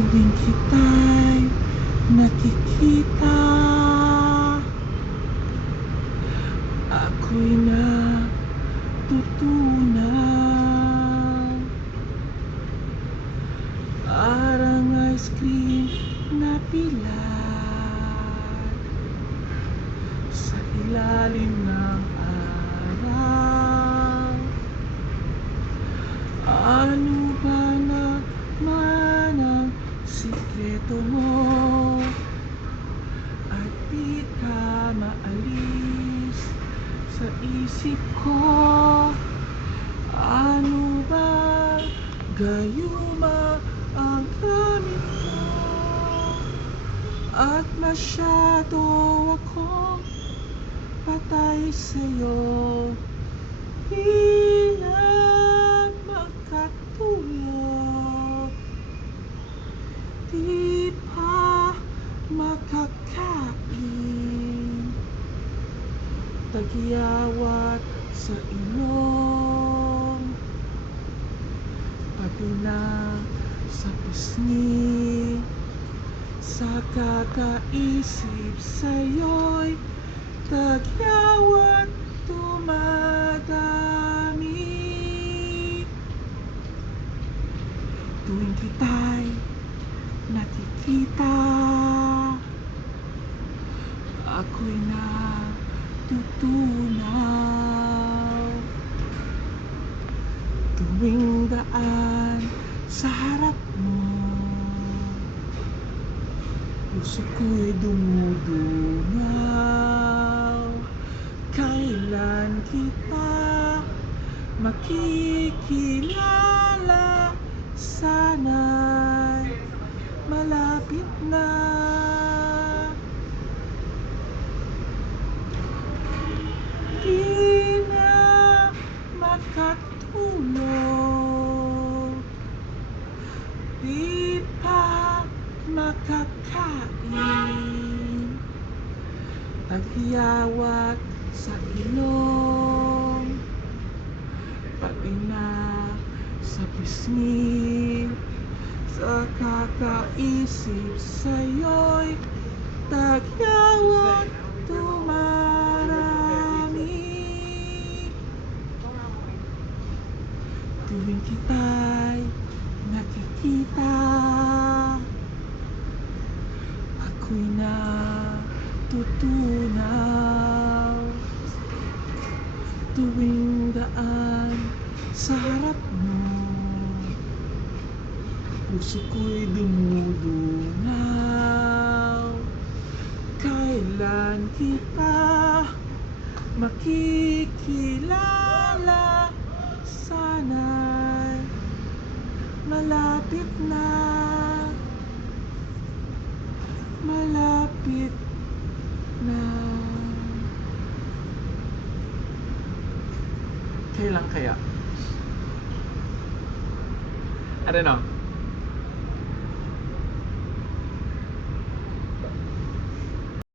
Tuwing kita'y nakikita, ako'y natutunaw. Parang ice cream na bilad sa ilalim ng araw. Ano ba naman ang sikreto mo at di ka maalis sa isip ko? Ano ba gayuma ang gamit mo at masyado akong patay sa'yo? Di na makatulog, di pa makakain, tagyawat sa ilong, pati na sa pisngi. Sa kakaisip sa'yo'y tagyawat dumadami. Tuwing kita'y nakikita, ako'y natutunaw. Tuwing daan sa harap mo, puso ko'y dumudungaw. Kailan kita makikilala? Sana'y malapit na. Di na makatulog, di pa makakain, tagyawat sa ilong, pati na sa pisngi. Sa kakaisip sa'yo'y tagyawat dumarami. Tuwing kita'y nakikita, ako'y natutunaw. Tuwing daan sa harap mo, puso ko'y dumudungaw. Kailan kita makikilala? Sana'y malapit na, malapit na. Kailan kaya? I don't know.